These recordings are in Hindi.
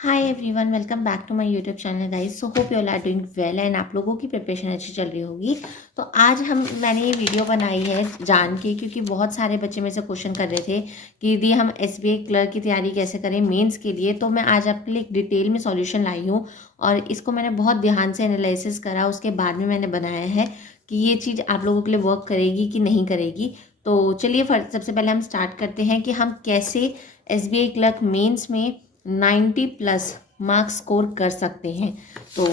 Hi everyone, welcome back to my YouTube channel guys. So hope you all are doing well and आप लोगों की प्रिपरेशन अच्छी चल रही होगी। तो आज मैंने ये वीडियो बनाई है जान के, क्योंकि बहुत सारे बच्चे मेरे से क्वेश्चन कर रहे थे कि दीदी हम एसबीआई क्लर्क की तैयारी कैसे करें मेंस के लिए। तो मैं आज आपके लिए एक डिटेल में सॉल्यूशन लाई हूँ और इसको मैंने बहुत ध्यान से एनालिसिस करा, उसके बाद में मैंने बनाया है कि ये चीज़ आप लोगों के लिए वर्क करेगी कि नहीं करेगी। तो चलिए सबसे पहले हम स्टार्ट करते हैं कि हम कैसे एसबीआई क्लर्क मेंस में 90 प्लस मार्क्स स्कोर कर सकते हैं। तो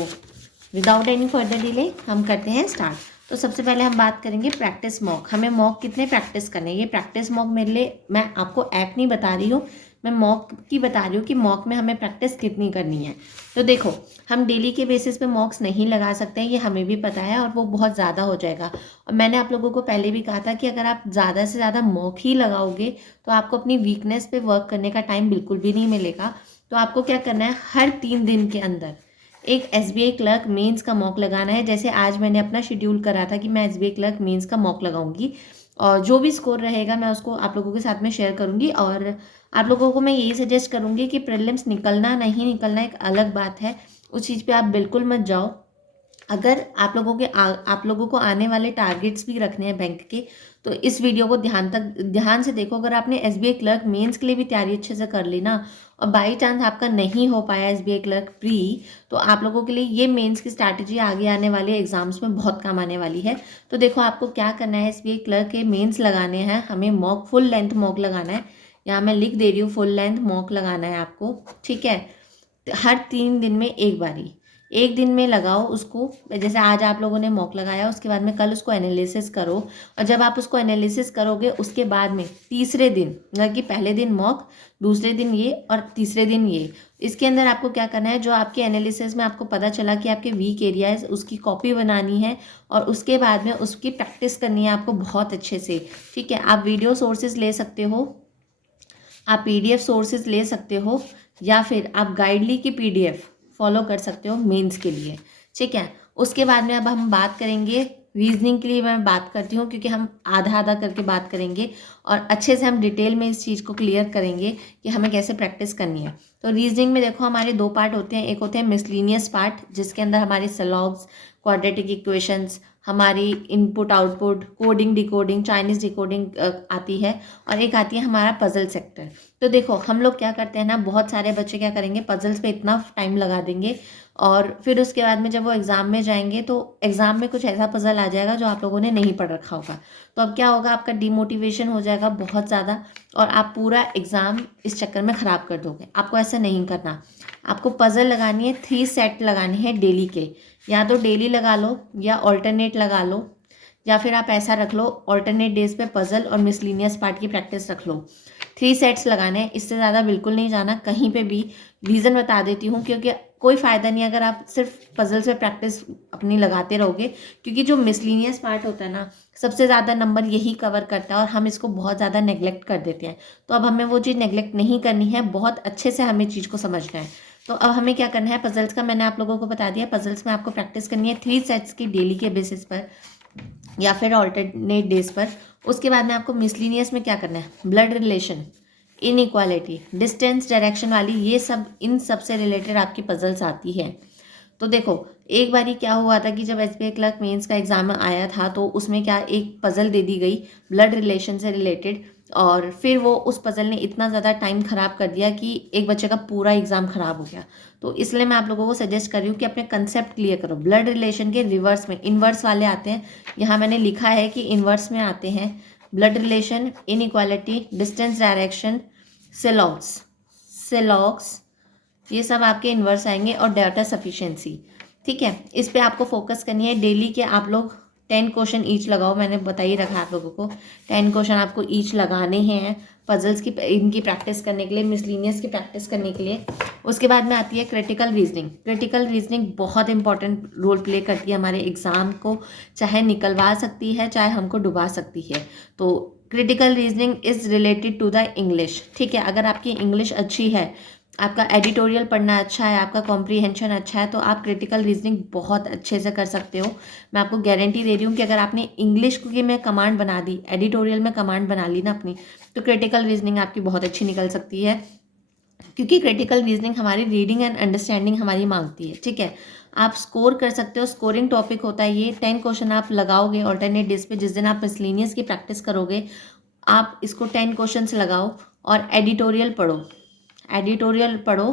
विदाउट एनी फर्दर डिले हम करते हैं स्टार्ट। तो सबसे पहले हम बात करेंगे प्रैक्टिस मॉक। हमें मॉक कितने प्रैक्टिस करने हैं। ये प्रैक्टिस मॉक मेरे लिए, मैं आपको ऐप नहीं बता रही हूँ, मैं मॉक की बता रही हूँ कि मॉक में हमें प्रैक्टिस कितनी करनी है। तो देखो, हम डेली के बेसिस पे मॉक्स नहीं लगा सकते हैं, ये हमें भी पता है, और वो बहुत ज़्यादा हो जाएगा। और मैंने आप लोगों को पहले भी कहा था कि अगर आप ज़्यादा से ज़्यादा मॉक ही लगाओगे तो आपको अपनी वीकनेस पे वर्क करने का टाइम बिल्कुल भी नहीं मिलेगा। तो आपको क्या करना है, हर 3 दिन के अंदर एक एसबीआई क्लर्क मेंस का मॉक लगाना है। जैसे आज मैंने अपना शेड्यूल करा था कि मैं एसबीआई क्लर्क मेंस का मॉक लगाऊंगी, और जो भी स्कोर रहेगा मैं उसको आप लोगों के साथ में शेयर करूंगी। और आप लोगों को मैं यही सजेस्ट करूंगी कि प्रीलिम्स निकलना नहीं निकलना एक अलग बात है, उस चीज़ पे आप बिल्कुल मत जाओ। अगर आप लोगों को आने वाले टारगेट्स भी रखने हैं बैंक के, तो इस वीडियो को ध्यान से देखो। अगर आपने एसबीआई क्लर्क मेंस के लिए भी तैयारी अच्छे से कर ली ना, और बाई चांस आपका नहीं हो पाया एसबीआई क्लर्क प्री, तो आप लोगों के लिए ये मेंस की स्ट्रैटेजी आगे आने वाले एग्जाम्स में बहुत काम आने वाली है। तो देखो, आपको क्या करना है, एसबीआई क्लर्क के मेंस लगाने हैं, हमें मॉक फुल लेंथ मॉक लगाना है। यहाँ मैं लिख दे रही हूँ, फुल लेंथ मॉक लगाना है आपको, ठीक है। हर 3 दिन में एक बारी, एक दिन में लगाओ उसको। जैसे आज आप लोगों ने मॉक लगाया, उसके बाद में कल उसको एनालिसिस करो, और जब आप उसको एनालिसिस करोगे उसके बाद में तीसरे दिन, मतलब कि पहले दिन मॉक, दूसरे दिन ये, और तीसरे दिन ये, इसके अंदर आपको क्या करना है, जो आपके एनालिसिस में आपको पता चला कि आपके वीक एरिया है, उसकी कॉपी बनानी है, और उसके बाद में उसकी प्रैक्टिस करनी है आपको बहुत अच्छे से, ठीक है। आप वीडियो सोर्सेज ले सकते हो, आप पीडीएफ सोर्सेज ले सकते हो, या फिर आप गाइडली की पीडीएफ फॉलो कर सकते हो मेंस के लिए, ठीक है। उसके बाद में अब हम बात करेंगे रीजनिंग के लिए। मैं बात करती हूँ क्योंकि हम आधा आधा करके बात करेंगे, और अच्छे से हम डिटेल में इस चीज़ को क्लियर करेंगे कि हमें कैसे प्रैक्टिस करनी है। तो रीजनिंग में देखो, हमारे 2 पार्ट होते हैं। एक होते हैं मिसलिनियस पार्ट, जिसके अंदर हमारी सलॉग्स, क्वाड्रेटिक इक्वेशंस, हमारी input output, coding decoding, Chinese decoding आती है, और एक आती है हमारा पजल सेक्टर। तो देखो, हम लोग क्या करते हैं ना, बहुत सारे बच्चे क्या करेंगे, पजल्स पे इतना टाइम लगा देंगे, और फिर उसके बाद में जब वो एग्ज़ाम में जाएंगे तो एग्ज़ाम में कुछ ऐसा पजल आ जाएगा जो आप लोगों ने नहीं पढ़ रखा होगा। तो अब क्या होगा, आपका डिमोटिवेशन हो जाएगा बहुत ज़्यादा, और आप पूरा एग्ज़ाम इस चक्कर में ख़राब कर दोगे। आपको ऐसा नहीं करना। आपको पजल लगानी है, 3 सेट लगानी है डेली के, या तो डेली लगा लो या ऑल्टरनेट लगा लो, या फिर आप ऐसा रख लो, ऑल्टरनेट डेज पे पजल और मिसलिनियस पार्ट की प्रैक्टिस रख लो। 3 सेट्स लगाने हैं, इससे ज़्यादा बिल्कुल नहीं जाना कहीं पे भी। रीज़न बता देती हूँ, क्योंकि कोई फ़ायदा नहीं अगर आप सिर्फ पजल से प्रैक्टिस अपनी लगाते रहोगे, क्योंकि जो मिसलिनियस पार्ट होता है ना, सबसे ज़्यादा नंबर यही कवर करता है, और हम इसको बहुत ज़्यादा नेग्लेक्ट कर देते हैं। तो अब हमें वो चीज़ नेग्लेक्ट नहीं करनी है, बहुत अच्छे से हमें चीज़ को समझना है। तो अब हमें क्या करना है, पजल्स का मैंने आप लोगों को बता दिया। पजल्स में आपको प्रैक्टिस करनी है 3 सेट्स की डेली के बेसिस पर, या फिर ऑल्टरनेट डेज पर। उसके बाद में आपको मिसलिनियस में क्या करना है, blood relation, inequality, distance, direction वाली, ये सब, इन सब से रिलेटेड आपकी पजल्स आती है। तो देखो, एक बारी क्या हुआ था कि जब एसबीआई क्लर्क मेंस का एग्जाम आया था, तो उसमें क्या एक पजल दे दी गई ब्लड रिलेशन से रिलेटेड, और फिर वो उस पजल ने इतना ज़्यादा टाइम ख़राब कर दिया कि एक बच्चे का पूरा एग्जाम ख़राब हो गया। तो इसलिए मैं आप लोगों को सजेस्ट कर रही हूँ कि अपने कंसेप्ट क्लियर करो। ब्लड रिलेशन के रिवर्स में इनवर्स वाले आते हैं, यहाँ मैंने लिखा है कि इनवर्स में आते हैं blood relation, inequality, distance, direction, सेलॉग्स, सेलॉग्स, ये सब आपके इन्वर्स आएंगे, और डाटा सफिशिएंसी, ठीक है। इस पे आपको फोकस करनी है। डेली के आप लोग 10 क्वेश्चन ईच लगाओ, मैंने बता ही रखा आप लोगों को, 10 क्वेश्चन आपको ईच लगाने हैं पजल्स की, इनकी प्रैक्टिस करने के लिए, मिसलिनियस की प्रैक्टिस करने के लिए। उसके बाद में आती है क्रिटिकल रीजनिंग। क्रिटिकल रीजनिंग बहुत इंपॉर्टेंट रोल प्ले करती है हमारे एग्जाम को, चाहे निकलवा सकती है चाहे हमको डुबा सकती है। तो critical reasoning is related to the English, ठीक है। अगर आपकी इंग्लिश अच्छी है, आपका एडिटोरियल पढ़ना अच्छा है, आपका कॉम्प्रीहेंशन अच्छा है, तो आप क्रिटिकल रीजनिंग बहुत अच्छे से कर सकते हो। मैं आपको गारंटी दे रही हूँ कि अगर आपने इंग्लिश की में कमांड बना दी, एडिटोरियल में कमांड बना ली ना अपनी, तो क्रिटिकल रीजनिंग आपकी बहुत अच्छी निकल सकती है। क्योंकि क्रिटिकल रीजनिंग हमारी रीडिंग एंड अंडरस्टैंडिंग हमारी मांगती है, ठीक है। आप स्कोर कर सकते हो, स्कोरिंग टॉपिक होता है ये। 10 क्वेश्चन आप लगाओगे ऑल्टरनेट डेज पे, जिस दिन आप मिसलेनियस की प्रैक्टिस करोगे आप इसको 10 क्वेश्चन लगाओ और एडिटोरियल पढ़ो। एडिटोरियल पढ़ो,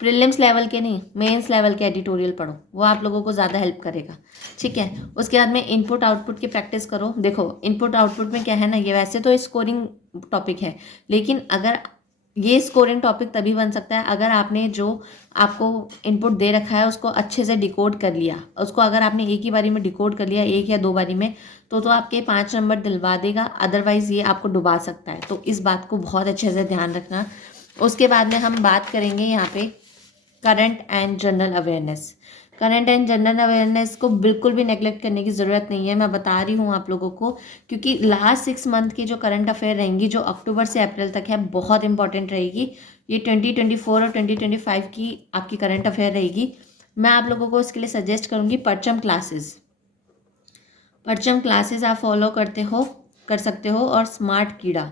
प्रीलिम्स लेवल के नहीं, मेंस लेवल के एडिटोरियल पढ़ो, वो आप लोगों को ज़्यादा हेल्प करेगा, ठीक है। उसके बाद में इनपुट आउटपुट की प्रैक्टिस करो। देखो इनपुट आउटपुट में क्या है ना, ये वैसे तो स्कोरिंग टॉपिक है, लेकिन अगर ये स्कोरिंग टॉपिक तभी बन सकता है अगर आपने जो आपको इनपुट दे रखा है उसको अच्छे से डिकोड कर लिया। उसको अगर आपने एक ही बारी में डिकोड कर लिया, एक या दो बारी में, तो आपके 5 नंबर दिलवा देगा, अदरवाइज़ ये आपको डुबा सकता है। तो इस बात को बहुत अच्छे से ध्यान रखना। उसके बाद में हम बात करेंगे यहाँ पे current and general awareness. Current and general awareness को बिल्कुल भी नेगलेक्ट करने की ज़रूरत नहीं है, मैं बता रही हूँ आप लोगों को, क्योंकि लास्ट 6 मंथ की जो करंट अफेयर रहेंगी, जो अक्टूबर से अप्रैल तक है, बहुत इंपॉर्टेंट रहेगी। ये 2024 और 2025 की आपकी करंट अफेयर रहेगी। मैं आप लोगों को इसके लिए सजेस्ट करूँगी परचम क्लासेस। परचम क्लासेस आप फॉलो कर सकते हो, और स्मार्ट कीड़ा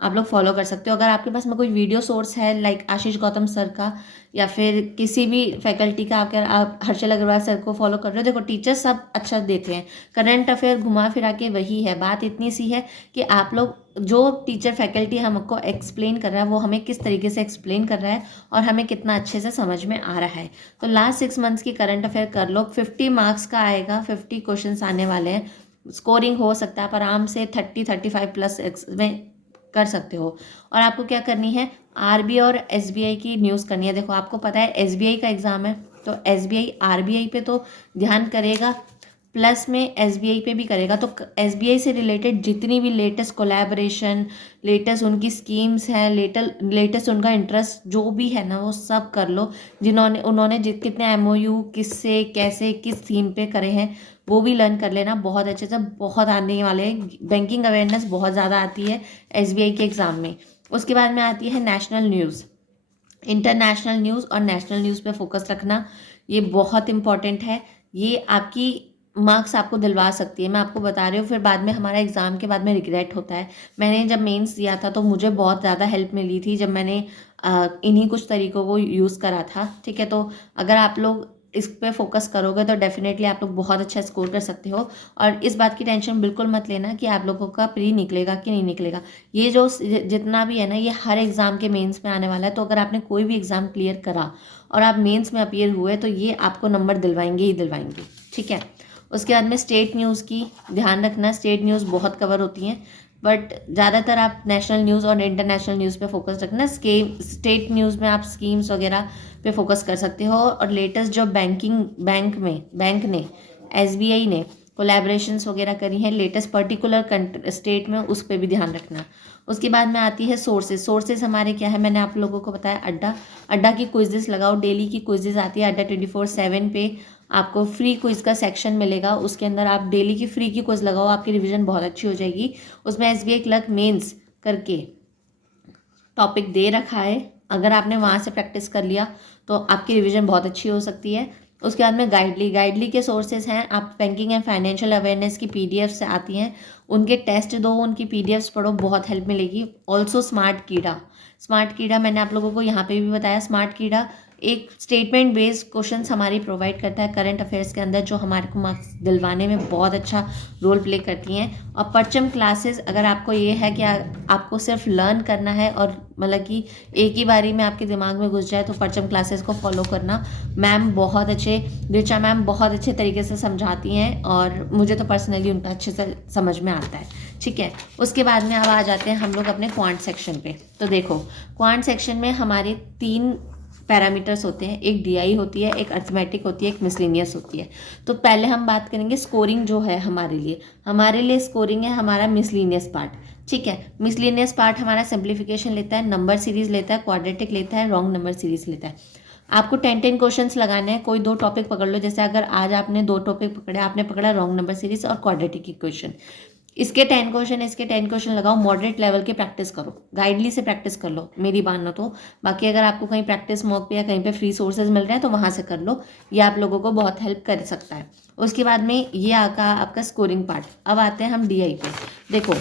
आप लोग फॉलो कर सकते हो। अगर आपके पास में कोई वीडियो सोर्स है लाइक आशीष गौतम सर का या फिर किसी भी फैकल्टी का, अगर आप हर्षल अग्रवाल सर को फॉलो कर रहे हो, देखो टीचर्स सब अच्छा देते हैं। करंट अफेयर घुमा फिरा के वही है, बात इतनी सी है कि आप लोग जो टीचर फैकल्टी हमको एक्सप्लेन कर रहा है वो हमें किस तरीके से एक्सप्लेन कर रहा है और हमें कितना अच्छे से समझ में आ रहा है। तो लास्ट 6 मंथ्स की करंट अफेयर कर लो, 50 मार्क्स का आएगा, 50 क्वेश्चन आने वाले हैं। स्कोरिंग हो सकता है, आप आराम से 30-35 प्लस में कर सकते हो। और आपको क्या करनी है, आरबीआई और एसबीआई की न्यूज़ करनी है। देखो आपको पता है एसबीआई का एग्ज़ाम है, तो एसबीआई आरबीआई पे तो ध्यान करेगा, प्लस में एसबीआई पे भी करेगा। तो एसबीआई से रिलेटेड जितनी भी लेटेस्ट कोलैबोरेशन, लेटेस्ट उनकी स्कीम्स हैं, लेटेस्ट उनका इंटरेस्ट जो भी है ना, वो सब कर लो। उन्होंने कितने एमओयू किससे कैसे किस थीम पे करे हैं वो भी लर्न कर लेना बहुत अच्छे से। बहुत आने वाले हैं, बैंकिंग अवेयरनेस बहुत ज़्यादा आती है एसबीआई के एग्ज़ाम में। उसके बाद में आती है नेशनल न्यूज़, इंटरनेशनल न्यूज़ और नेशनल न्यूज़ पे फोकस रखना, ये बहुत इंपॉर्टेंट है। ये आपकी मार्क्स आपको दिलवा सकती है, मैं आपको बता रही हूँ। फिर बाद में हमारा एग्ज़ाम के बाद में रिग्रेट होता है। मैंने जब मेंस दिया था तो मुझे बहुत ज़्यादा हेल्प मिली थी जब मैंने इन्हीं कुछ तरीक़ों को यूज़ करा था, ठीक है। तो अगर आप लोग इस पे फोकस करोगे तो डेफिनेटली आप लोग बहुत अच्छा स्कोर कर सकते हो। और इस बात की टेंशन बिल्कुल मत लेना कि आप लोगों का प्री निकलेगा कि नहीं निकलेगा। ये जो जितना भी है ना, ये हर एग्ज़ाम के मेंस में आने वाला है। तो अगर आपने कोई भी एग्ज़ाम क्लियर करा और आप मेंस में अपीयर हुए तो ये आपको नंबर दिलवाएंगे ही दिलवाएंगे, ठीक है। उसके बाद में स्टेट न्यूज़ की ध्यान रखना, स्टेट न्यूज़ बहुत कवर होती हैं, बट ज़्यादातर आप नेशनल न्यूज़ और इंटरनेशनल न्यूज़ पे फोकस रखना। स्टेट न्यूज़ में आप स्कीम्स वगैरह पे फोकस कर सकते हो। और लेटेस्ट जो बैंक ने एसबीआई ने कोलैबोरेशंस वगैरह करी हैं लेटेस्ट पर्टिकुलर स्टेट में, उस पर भी ध्यान रखना। उसके बाद में आती है सोर्सेज हमारे क्या है, मैंने आप लोगों को बताया अड्डा की क्विज़ेस लगाओ, डेली की क्विज़ेस आती है अड्डा 24/7 पे। आपको फ्री क्विज़ का सेक्शन मिलेगा, उसके अंदर आप डेली की फ्री की क्विज़ लगाओ, आपकी रिवीजन बहुत अच्छी हो जाएगी। उसमें एसबीआई क्लर्क मेंस करके टॉपिक दे रखा है, अगर आपने वहाँ से प्रैक्टिस कर लिया तो आपकी रिवीजन बहुत अच्छी हो सकती है। उसके बाद में गाइडली के सोर्सेज हैं, आप बैंकिंग एंड फाइनेंशियल अवेयरनेस की पीडीएफ से आती हैं, उनके टेस्ट दो, उनकी पीडीएफ्स पढ़ो, बहुत हेल्प मिलेगी। ऑल्सो स्मार्ट कीड़ा मैंने आप लोगों को यहाँ पे भी बताया। स्मार्ट कीड़ा एक स्टेटमेंट बेस्ड क्वेश्चंस हमारी प्रोवाइड करता है करंट अफेयर्स के अंदर, जो हमारे को मार्क्स दिलवाने में बहुत अच्छा रोल प्ले करती हैं। और परचम क्लासेस, अगर आपको ये है कि आपको सिर्फ लर्न करना है और मतलब कि एक ही बारी में आपके दिमाग में घुस जाए, तो परचम क्लासेस को फॉलो करना। मैम बहुत अच्छे, ऋचा मैम बहुत अच्छे तरीके से समझाती हैं और मुझे तो पर्सनली उनका अच्छे से समझ में आता है, ठीक है। उसके बाद में अब आ जाते हैं हम लोग अपने क्वांट सेक्शन पे। तो देखो क्वांट सेक्शन में हमारे 3 पैरामीटर्स होते हैं, एक डीआई होती है, एक अर्थमेटिक होती है, एक मिसलेनियस होती है। तो पहले हम बात करेंगे स्कोरिंग जो है हमारे लिए स्कोरिंग है हमारा मिसलेनियस पार्ट, ठीक है। मिसलेनियस पार्ट हमारा सिंप्लीफिकेशन लेता है, नंबर सीरीज लेता है, क्वाड्रेटिक लेता है, रॉन्ग नंबर सीरीज लेता है। आपको 10 क्वेश्चंस लगाने हैं, कोई 2 टॉपिक पकड़ लो। जैसे अगर आज आपने 2 टॉपिक पकड़े, आपने पकड़ा रॉन्ग नंबर सीरीज और क्वाड्रेटिक इक्वेशन, इसके 10 क्वेश्चन लगाओ, मॉडरेट लेवल की प्रैक्टिस करो, गाइडली से प्रैक्टिस कर लो मेरी मानो तो। बाकी अगर आपको कहीं प्रैक्टिस मॉक पे या कहीं पे फ्री सोर्सेज मिल रहे हैं तो वहाँ से कर लो, ये आप लोगों को बहुत हेल्प कर सकता है। उसके बाद में ये आपका स्कोरिंग पार्ट। अब आते हैं हम डीआई पे। देखो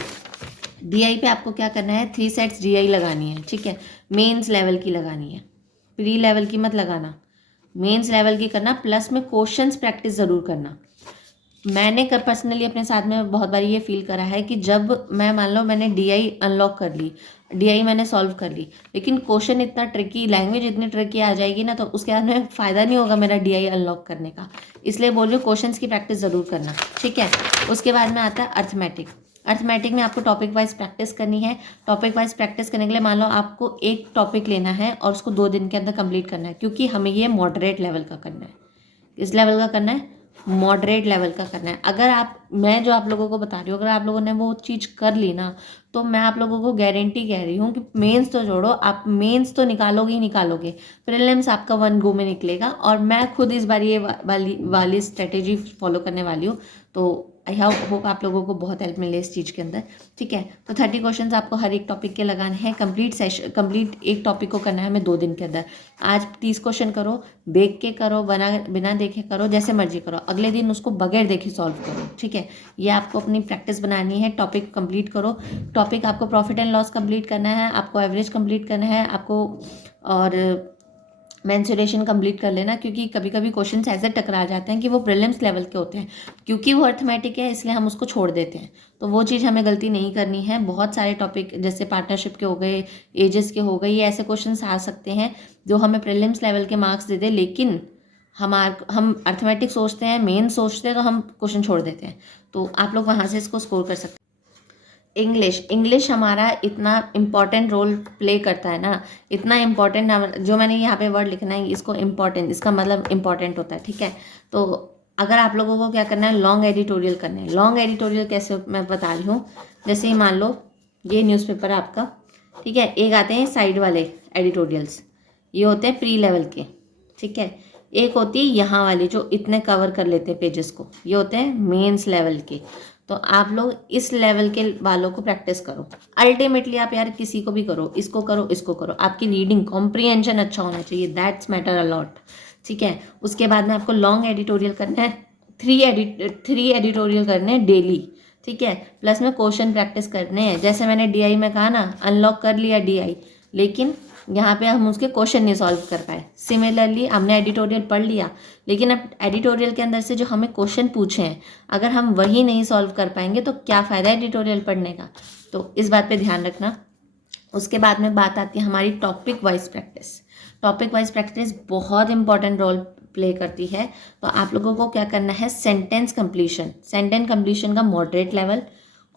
DI पे आपको क्या करना है, 3 सेट्स DI लगानी है, ठीक है। मेंस लेवल की लगानी है, प्री लेवल की मत लगाना, मेंस लेवल की करना, प्लस में क्वेश्चंस प्रैक्टिस ज़रूर करना। मैंने पर्सनली अपने साथ में बहुत बार ये फील करा है कि जब मैं मान लो मैंने DI अनलॉक कर ली, DI मैंने सॉल्व कर ली, लेकिन क्वेश्चन इतना ट्रिकी, लैंग्वेज इतनी ट्रिकी आ जाएगी ना, तो उसके बाद में फ़ायदा नहीं होगा मेरा DI अनलॉक करने का। इसलिए बोल रही हूँ क्वेश्चंस की प्रैक्टिस ज़रूर करना, ठीक है। उसके बाद में आता है अर्थमेटिक। अर्थमेटिक में आपको टॉपिक वाइज प्रैक्टिस करनी है। टॉपिक वाइज प्रैक्टिस करने के लिए मान लो आपको एक टॉपिक लेना है और उसको 2 दिन के अंदर कंप्लीट करना है, क्योंकि हमें ये मॉडरेट लेवल का करना है। किस लेवल का करना है, मॉडरेट लेवल का करना है। अगर मैं जो आप लोगों को बता रही हूँ, अगर आप लोगों ने वो चीज़ कर ली ना, तो मैं आप लोगों को गारंटी कह रही हूँ कि मेंस तो छोड़ो, आप मेंस तो निकालोगे ही निकालोगे, प्रीलिम्स आपका 1 गो में निकलेगा। और मैं खुद इस बार ये वाली स्ट्रेटेजी फॉलो करने वाली हूँ, तो आई होप आप लोगों को बहुत हेल्प मिले इस चीज़ के अंदर, ठीक है। तो 30 क्वेश्चंस आपको हर एक टॉपिक के लगाने हैं। कंप्लीट एक टॉपिक को करना है हमें 2 दिन के अंदर। आज 30 क्वेश्चन करो, देख के करो, बिना देखे करो, जैसे मर्जी करो। अगले दिन उसको बगैर देखे सॉल्व करो, ठीक है। ये आपको अपनी प्रैक्टिस बनानी है। टॉपिक कंप्लीट करो। टॉपिक आपको प्रॉफिट एंड लॉस कंप्लीट करना है, आपको एवरेज कंप्लीट करना है, आपको और मेंसुरेशन कंप्लीट कर लेना, क्योंकि कभी कभी क्वेश्चन ऐसे टकरा जाते हैं कि वो प्रीलिम्स लेवल के होते हैं, क्योंकि वो अर्थमेटिक है इसलिए हम उसको छोड़ देते हैं। तो वो चीज़ हमें गलती नहीं करनी है। बहुत सारे टॉपिक जैसे पार्टनरशिप के हो गए, एजेस के हो गए, ये ऐसे क्वेश्चन आ सकते हैं जो हमें प्रीलिम्स लेवल के मार्क्स दे दे, लेकिन हम अर्थमेटिक सोचते हैं, मेन सोचते हैं, तो हम क्वेश्चन छोड़ देते हैं। तो आप लोग वहाँ से इसको स्कोर कर सकते हैं। इंग्लिश हमारा इतना इम्पॉर्टेंट रोल प्ले करता है ना, इतना इम्पॉर्टेंट, जो मैंने यहाँ पे वर्ड लिखना है इसको इम्पॉर्टेंट, इसका मतलब इम्पॉर्टेंट होता है, ठीक है। तो अगर आप लोगों को क्या करना है, लॉन्ग एडिटोरियल करना है। लॉन्ग एडिटोरियल कैसे मैं बता रही हूँ, जैसे ही मान लो ये न्यूज़पेपर है आपका, ठीक है। एक आते हैं साइड वाले एडिटोरियल्स, ये होते हैं प्री लेवल के, ठीक है। एक होती है यहाँ वाली जो इतने कवर कर लेते हैं पेजेस को, ये होते हैं मेंस लेवल के। तो आप लोग इस लेवल के वालों को प्रैक्टिस करो। अल्टीमेटली आप यार किसी को भी करो, इसको करो, इसको करो, आपकी रीडिंग कॉम्प्रिहेंशन अच्छा होना चाहिए, दैट्स मैटर अलॉट, ठीक है। उसके बाद में आपको लॉन्ग एडिटोरियल करना है, 3 एडिटोरियल करने हैं डेली, ठीक है। प्लस में क्वेश्चन प्रैक्टिस करने हैं। जैसे मैंने DI में कहा ना, अनलॉक कर लिया DI, लेकिन यहाँ पे हम उसके क्वेश्चन नहीं सॉल्व कर पाए। सिमिलरली हमने एडिटोरियल पढ़ लिया, लेकिन अब एडिटोरियल के अंदर से जो हमें क्वेश्चन पूछे हैं, अगर हम वही नहीं सॉल्व कर पाएंगे तो क्या फ़ायदा एडिटोरियल पढ़ने का। तो इस बात पे ध्यान रखना। उसके बाद में बात आती है हमारी topic wise practice. Topic wise practice बहुत इंपॉर्टेंट रोल प्ले करती है। तो आप लोगों को क्या करना है, सेंटेंस कंप्लीशन का moderate level,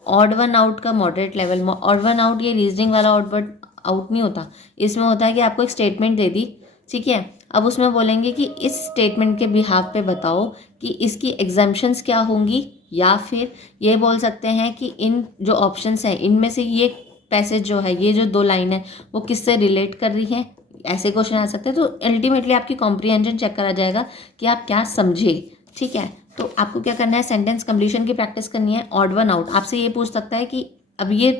odd one out का moderate level. Odd one out ये रीजनिंग वाला ऑड वन आउट नहीं होता, इसमें होता है कि आपको एक स्टेटमेंट दे दी, ठीक है। अब उसमें बोलेंगे कि इस स्टेटमेंट के बिहाफ पे बताओ कि इसकी एग्जाम्पशंस क्या होंगी, या फिर ये बोल सकते हैं कि इन जो ऑप्शंस हैं इनमें से ये पैसेज जो है, ये जो 2 लाइन है वो किससे रिलेट कर रही हैं। ऐसे क्वेश्चन आ सकते हैं। तो अल्टीमेटली आपकी कॉम्प्रिहेंशन चेक करा जाएगा कि आप क्या समझे, ठीक है। तो आपको क्या करना है, सेंटेंस कंप्लीशन की प्रैक्टिस करनी है। ऑड वन आउट आपसे ये पूछ सकता है कि अब ये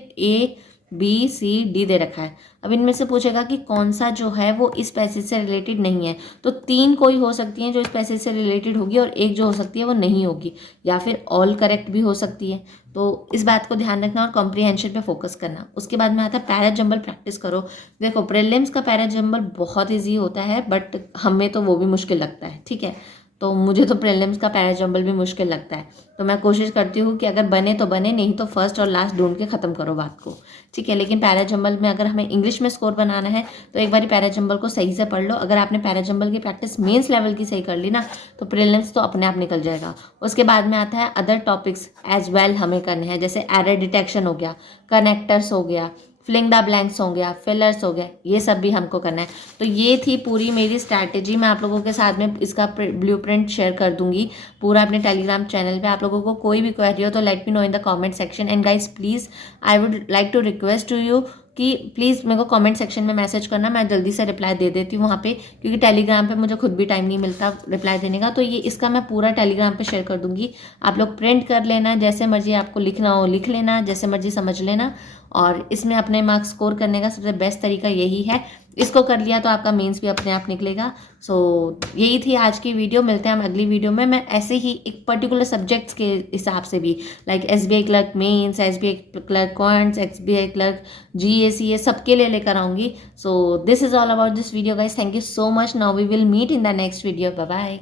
ABCD दे रखा है, अब इनमें से पूछेगा कि कौन सा जो है वो इस पैसेज से रिलेटेड नहीं है। तो 3 कोई हो सकती हैं जो इस पैसेज से रिलेटेड होगी, और एक जो हो सकती है वो नहीं होगी, या फिर ऑल करेक्ट भी हो सकती है। तो इस बात को ध्यान रखना और कॉम्प्रिहेंशन पे फोकस करना। उसके बाद में आता है पैरा जंबल प्रैक्टिस करो। देखो प्रीलिम्स का पैरा जंबल बहुत ईजी होता है, बट हमें तो वो भी मुश्किल लगता है, ठीक है। तो मुझे तो प्रीलिम्स का पैरा जंबल भी मुश्किल लगता है। तो मैं कोशिश करती हूँ कि अगर बने तो बने, नहीं तो फर्स्ट और लास्ट ढूंढ के ख़त्म करो बात को, ठीक है। लेकिन पैरा जंबल में अगर हमें इंग्लिश में स्कोर बनाना है तो एक बार पैरा जंबल को सही से पढ़ लो। अगर आपने पैरा जंबल की प्रैक्टिस मेंस लेवल की सही कर ली ना, तो प्रीलिम्स तो अपने आप निकल जाएगा। उसके बाद में आता है अदर टॉपिक्स एज वेल हमें करने हैं, जैसे एरर डिटेक्शन हो गया, कनेक्टर्स हो गया, फिलिंग द ब्लैंक्स हो गया, फिलर्स हो गया, ये सब भी हमको करना है। तो ये थी पूरी मेरी स्ट्रैटेजी। मैं आप लोगों के साथ में इसका ब्लूप्रिंट शेयर कर दूंगी पूरा अपने टेलीग्राम चैनल पे। आप लोगों को कोई भी क्वेरी हो तो let me know in the comment section. And guys please I would like to request to you कि प्लीज़ मेरे को कमेंट सेक्शन में मैसेज करना, मैं जल्दी से रिप्लाई दे देती हूँ वहाँ पे, क्योंकि टेलीग्राम पे मुझे खुद भी टाइम नहीं मिलता रिप्लाई देने का। तो ये इसका मैं पूरा टेलीग्राम पे शेयर कर दूँगी, आप लोग प्रिंट कर लेना, जैसे मर्जी आपको लिखना हो लिख लेना, जैसे मर्जी समझ लेना। और इसमें अपने मार्क्स स्कोर करने का सबसे बेस्ट तरीका यही है इसको कर लिया तो आपका मेंस भी अपने आप निकलेगा। सो यही थी आज की वीडियो। मिलते हैं हम अगली वीडियो में। मैं ऐसे ही एक पर्टिकुलर सब्जेक्ट्स के हिसाब से भी, like SBI clerk mains, SBI clerk quants, SBI clerk GA CA सबके लिए लेकर आऊँगी। So this is all about this video guys. Thank you so much. Now we will meet in the next video. Bye bye.